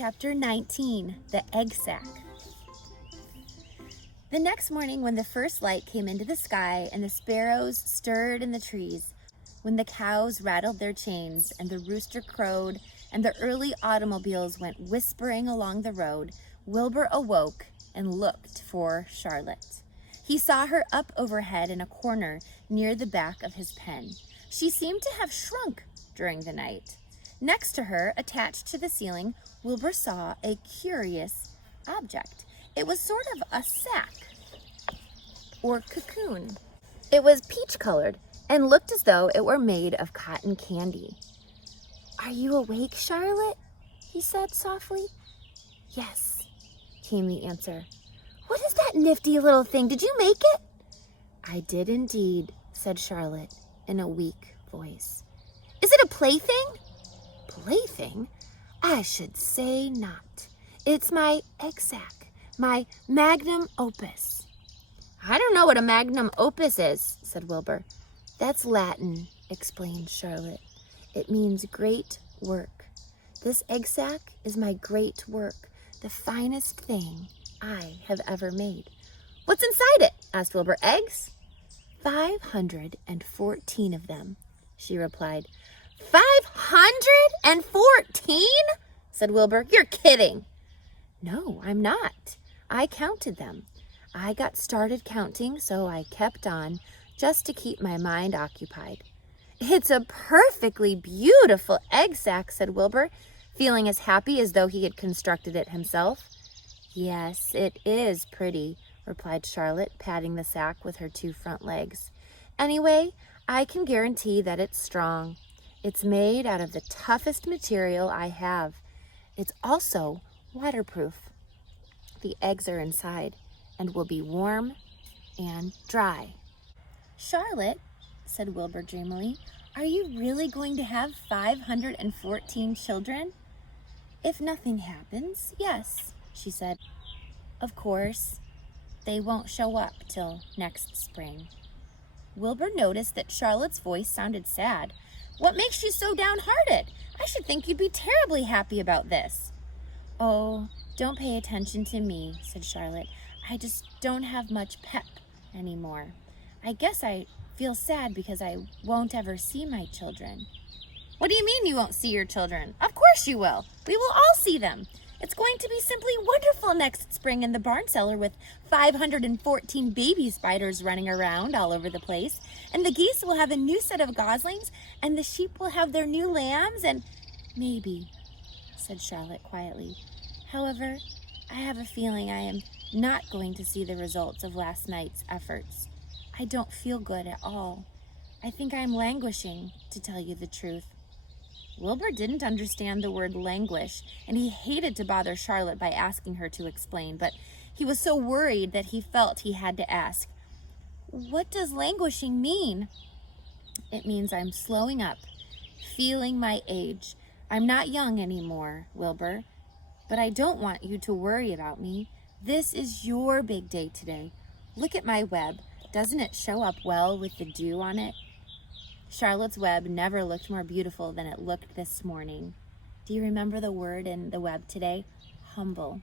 Chapter 19, The Egg Sack. The next morning, when the first light came into the sky and the sparrows stirred in the trees, when the cows rattled their chains and the rooster crowed and the early automobiles went whispering along the road, Wilbur awoke and looked for Charlotte. He saw her up overhead in a corner near the back of his pen. She seemed to have shrunk during the night. Next to her, attached to the ceiling, Wilbur saw a curious object. It was sort of a sack or cocoon. It was peach-colored and looked as though it were made of cotton candy. "Are you awake, Charlotte?" he said softly. "Yes," came the answer. "What is that nifty little thing? Did you make it?" "I did indeed," said Charlotte in a weak voice. "Is it a plaything?" "Plaything? I should say not. It's my egg sack, my magnum opus." "I don't know what a magnum opus is," said Wilbur. "That's Latin," explained Charlotte. "It means great work. This egg sack is my great work, the finest thing I have ever made." "What's inside it?" asked Wilbur. "Eggs?" 514 of them," she replied. 514? said Wilbur. "You're kidding." "No, I'm not. I counted them. I got started counting, so I kept on, just to keep my mind occupied." "It's a perfectly beautiful egg sack," said Wilbur, feeling as happy as though he had constructed it himself. "Yes, it is pretty," replied Charlotte, patting the sack with her two front legs. "Anyway, I can guarantee that it's strong. It's made out of the toughest material I have. It's also waterproof. The eggs are inside and will be warm and dry." "Charlotte," said Wilbur dreamily, "are you really going to have 514 children?" "If nothing happens, yes," she said. "Of course, they won't show up till next spring." Wilbur noticed that Charlotte's voice sounded sad. "What makes you so downhearted? I should think you'd be terribly happy about this." "Oh, don't pay attention to me," said Charlotte. "I just don't have much pep anymore. I guess I feel sad because I won't ever see my children." "What do you mean you won't see your children? Of course you will. We will all see them. It's going to be simply wonderful next spring in the barn cellar with 514 baby spiders running around all over the place. And the geese will have a new set of goslings, and the sheep will have their new lambs, and—" "Maybe," said Charlotte quietly. "However, I have a feeling I am not going to see the results of last night's efforts. I don't feel good at all. I think I'm languishing, to tell you the truth." Wilbur didn't understand the word languish, and he hated to bother Charlotte by asking her to explain, but he was so worried that he felt he had to ask. "What does languishing mean?" "It means I'm slowing up, feeling my age. I'm not young anymore, Wilbur. But I don't want you to worry about me. This is your big day today. Look at my web. Doesn't it show up well with the dew on it?" Charlotte's web never looked more beautiful than it looked this morning. Do you remember the word in the web today? Humble.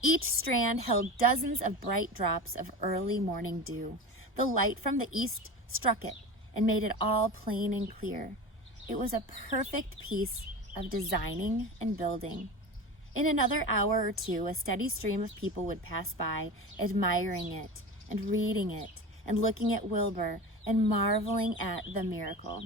Each strand held dozens of bright drops of early morning dew. The light from the east struck it and made it all plain and clear. It was a perfect piece of designing and building. In another hour or two, a steady stream of people would pass by, admiring it and reading it and looking at Wilbur and marveling at the miracle.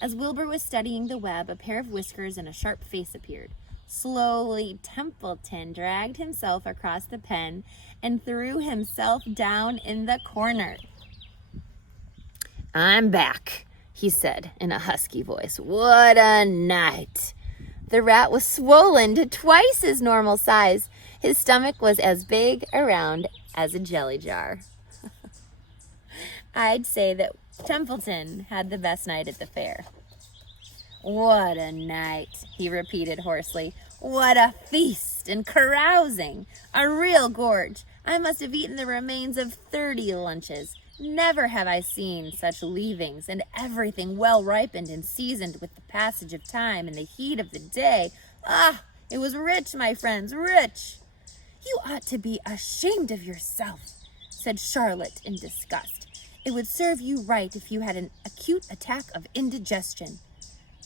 As Wilbur was studying the web, a pair of whiskers and a sharp face appeared. Slowly, Templeton dragged himself across the pen and threw himself down in the corner. "I'm back," he said in a husky voice. "What a night!" The rat was swollen to twice his normal size. His stomach was as big around as a jelly jar. I'd say that Templeton had the best night at the fair. "What a night," he repeated hoarsely. "What a feast and carousing! A real gorge. I must have eaten the remains of 30 lunches. Never have I seen such leavings, and everything well ripened and seasoned with the passage of time and the heat of the day. Ah, It was rich, my friends, rich. You ought to be ashamed of yourself, said Charlotte in disgust. It would serve you right if you had an acute attack of indigestion.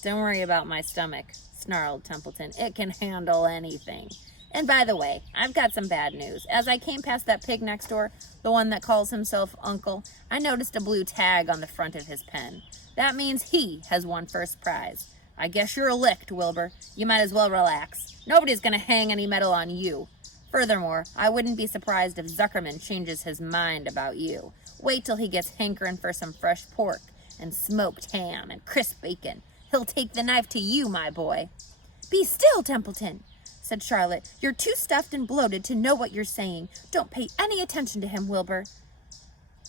Don't worry about my stomach, snarled Templeton. It can handle anything. And by the way, I've got some bad news. As I came past that pig next door, the one that calls himself Uncle, I noticed a blue tag on the front of his pen. That means he has won first prize. I guess you're licked, Wilbur. You might as well relax. Nobody's going to hang any medal on you. Furthermore, I wouldn't be surprised if Zuckerman changes his mind about you. Wait till he gets hankering for some fresh pork and smoked ham and crisp bacon. He'll take the knife to you, my boy. Be still, Templeton, said Charlotte. You're too stuffed and bloated to know what you're saying. Don't pay any attention to him, Wilbur.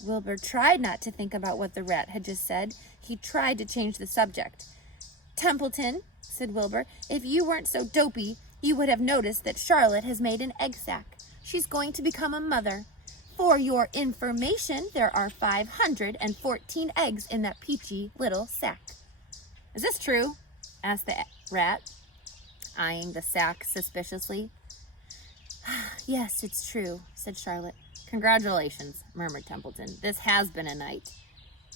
Wilbur tried not to think about what the rat had just said. He tried to change the subject. Templeton, said Wilbur, if you weren't so dopey, you would have noticed that Charlotte has made an egg sack. She's going to become a mother. For your information, there are 514 eggs in that peachy little sack. Is this true? Asked the rat, eyeing the sack suspiciously. Yes, it's true, said Charlotte. Congratulations, murmured Templeton. This has been a night.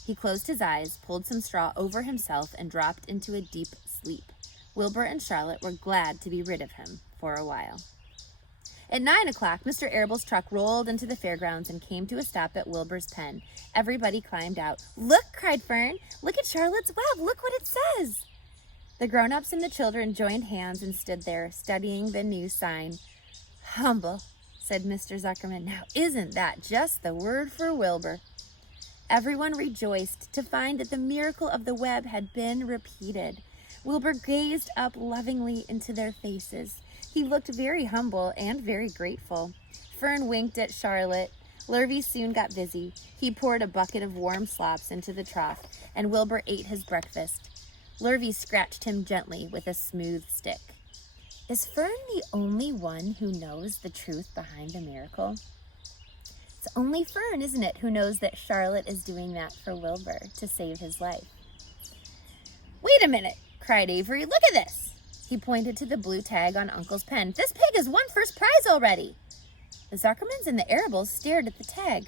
He closed his eyes, pulled some straw over himself, and dropped into a deep sleep. Wilbur and Charlotte were glad to be rid of him for a while. At 9 o'clock, Mr. Arable's truck rolled into the fairgrounds and came to a stop at Wilbur's pen. Everybody climbed out. Look, cried Fern. Look at Charlotte's web. Look what it says. The grown-ups and the children joined hands and stood there, studying the new sign. Humble, said Mr. Zuckerman. Now, isn't that just the word for Wilbur? Everyone rejoiced to find that the miracle of the web had been repeated. Wilbur gazed up lovingly into their faces. He looked very humble and very grateful. Fern winked at Charlotte. Lurvy soon got busy. He poured a bucket of warm slops into the trough, and Wilbur ate his breakfast. Lurvy scratched him gently with a smooth stick. Is Fern the only one who knows the truth behind the miracle? It's only Fern, isn't it, who knows that Charlotte is doing that for Wilbur to save his life. Wait a minute, cried Avery. Look at this. He pointed to the blue tag on Uncle's pen. This pig has won first prize already. The Zuckermans and the Arables stared at the tag.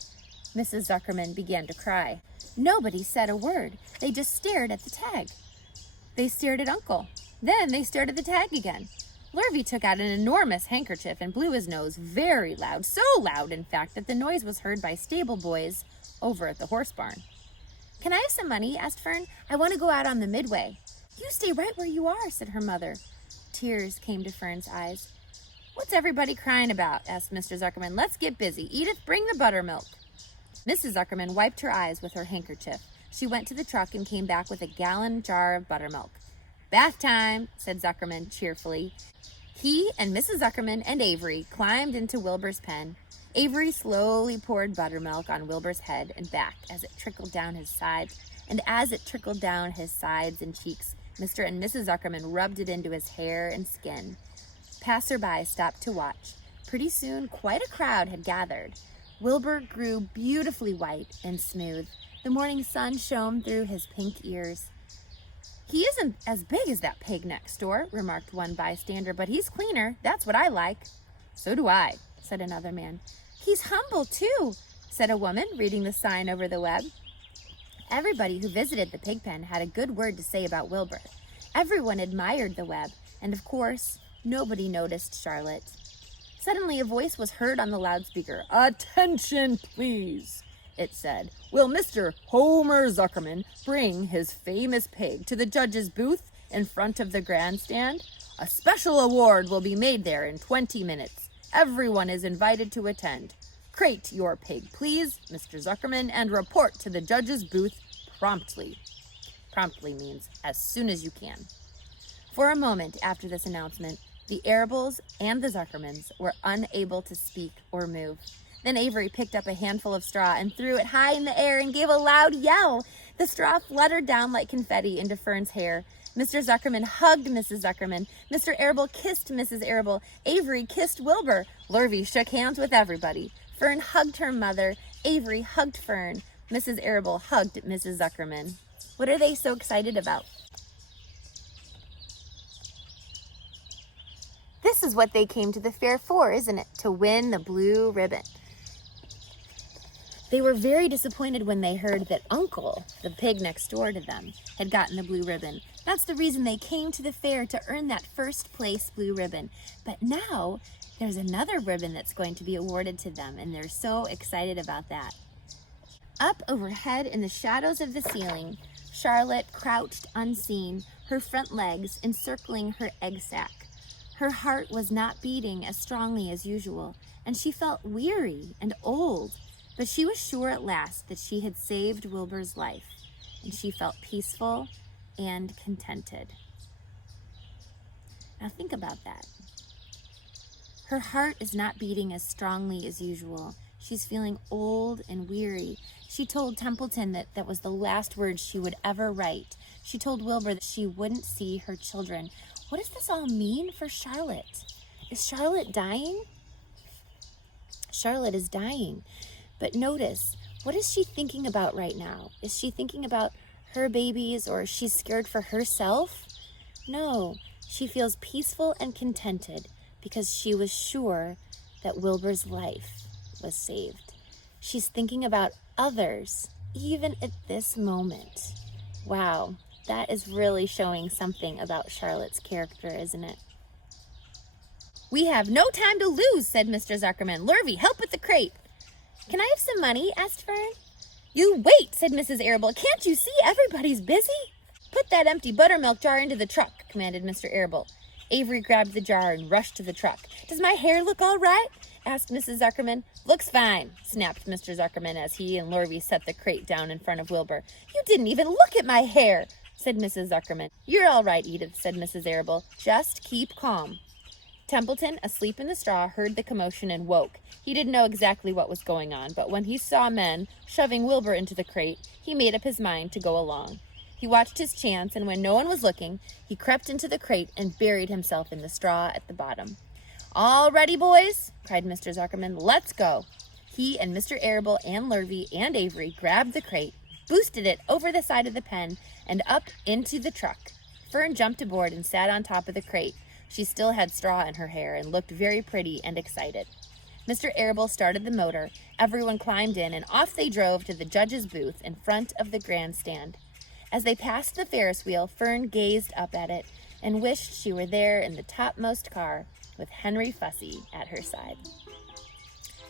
Mrs. Zuckerman began to cry. Nobody said a word. They just stared at the tag. They stared at Uncle. Then they stared at the tag again. Lurvy took out an enormous handkerchief and blew his nose very loud, so loud, in fact, that the noise was heard by stable boys over at the horse barn. Can I have some money? Asked Fern. I want to go out on the midway. You stay right where you are, said her mother. Tears came to Fern's eyes. What's everybody crying about? Asked Mr. Zuckerman. Let's get busy. Edith, bring the buttermilk. Mrs. Zuckerman wiped her eyes with her handkerchief. She went to the truck and came back with a gallon jar of buttermilk. Bath time, said Zuckerman cheerfully. He and Mrs. Zuckerman and Avery climbed into Wilbur's pen. Avery slowly poured buttermilk on Wilbur's head and back as it trickled down his sides, and as it trickled down his sides and cheeks, Mr. and Mrs. Zuckerman rubbed it into his hair and skin. Passerby stopped to watch. Pretty soon, quite a crowd had gathered. Wilbur grew beautifully white and smooth. The morning sun shone through his pink ears. He isn't as big as that pig next door, remarked one bystander, but he's cleaner. That's what I like. So do I, said another man. He's humble, too, said a woman, reading the sign over the web. Everybody who visited the pig pen had a good word to say about Wilbur. Everyone admired the web, and of course, nobody noticed Charlotte. Suddenly, a voice was heard on the loudspeaker. Attention, please, it said. Will Mr. Homer Zuckerman bring his famous pig to the judge's booth in front of the grandstand? A special award will be made there in 20 minutes. Everyone is invited to attend. Crate your pig, please, Mr. Zuckerman, and report to the judge's booth promptly. Promptly means as soon as you can. For a moment after this announcement, the Arables and the Zuckermans were unable to speak or move. Then Avery picked up a handful of straw and threw it high in the air and gave a loud yell. The straw fluttered down like confetti into Fern's hair. Mr. Zuckerman hugged Mrs. Zuckerman. Mr. Arable kissed Mrs. Arable. Avery kissed Wilbur. Lurvy shook hands with everybody. Fern hugged her mother. Avery hugged Fern. Mrs. Arable hugged Mrs. Zuckerman. What are they so excited about? This is what they came to the fair for, isn't it? To win the blue ribbon. They were very disappointed when they heard that Uncle, the pig next door to them, had gotten the blue ribbon. That's the reason they came to the fair, to earn that first place blue ribbon. But now there's another ribbon that's going to be awarded to them, and they're so excited about that. Up overhead in the shadows of the ceiling, Charlotte crouched unseen, her front legs encircling her egg sac. Her heart was not beating as strongly as usual, and she felt weary and old, but she was sure at last that she had saved Wilbur's life, and she felt peaceful and contented. Now think about that. Her heart is not beating as strongly as usual. She's feeling old and weary. She told Templeton that that was the last words she would ever write. She told Wilbur that she wouldn't see her children. What does this all mean for Charlotte? Is Charlotte dying? Charlotte is dying. But notice, what is she thinking about right now? Is she thinking about her babies, or is she scared for herself? No, she feels peaceful and contented because she was sure that Wilbur's life was saved. She's thinking about others, even at this moment. Wow, that is really showing something about Charlotte's character, isn't it? "We have no time to lose," said Mr. Zuckerman. "Lurvy, help with the crate." "Can I have some money?" asked Fern. "You wait," said Mrs. Arable. "Can't you see everybody's busy?" "Put that empty buttermilk jar into the truck," commanded Mr. Arable. Avery grabbed the jar and rushed to the truck. "Does my hair look all right?" asked Mrs. Zuckerman. "Looks fine," snapped Mr. Zuckerman as he and Lurvy set the crate down in front of Wilbur. "You didn't even look at my hair," said Mrs. Zuckerman. "You're all right, Edith," said Mrs. Arable. "Just keep calm." Templeton, asleep in the straw, heard the commotion and woke. He didn't know exactly what was going on, but when he saw men shoving Wilbur into the crate, he made up his mind to go along. He watched his chance, and when no one was looking, he crept into the crate and buried himself in the straw at the bottom. "All ready, boys?" cried Mr. Zuckerman. "Let's go." He and Mr. Arable and Lurvy and Avery grabbed the crate, boosted it over the side of the pen, and up into the truck. Fern jumped aboard and sat on top of the crate. She still had straw in her hair and looked very pretty and excited. Mr. Arable started the motor, everyone climbed in, and off they drove to the judge's booth in front of the grandstand. As they passed the Ferris wheel, Fern gazed up at it and wished she were there in the topmost car with Henry Fussy at her side.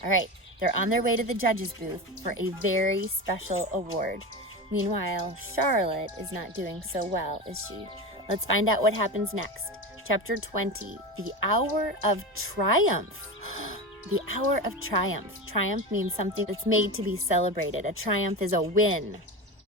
All right, they're on their way to the judge's booth for a very special award. Meanwhile, Charlotte is not doing so well, is she? Let's find out what happens next. Chapter 20, The Hour of Triumph. The Hour of Triumph. Triumph means something that's made to be celebrated. A triumph is a win,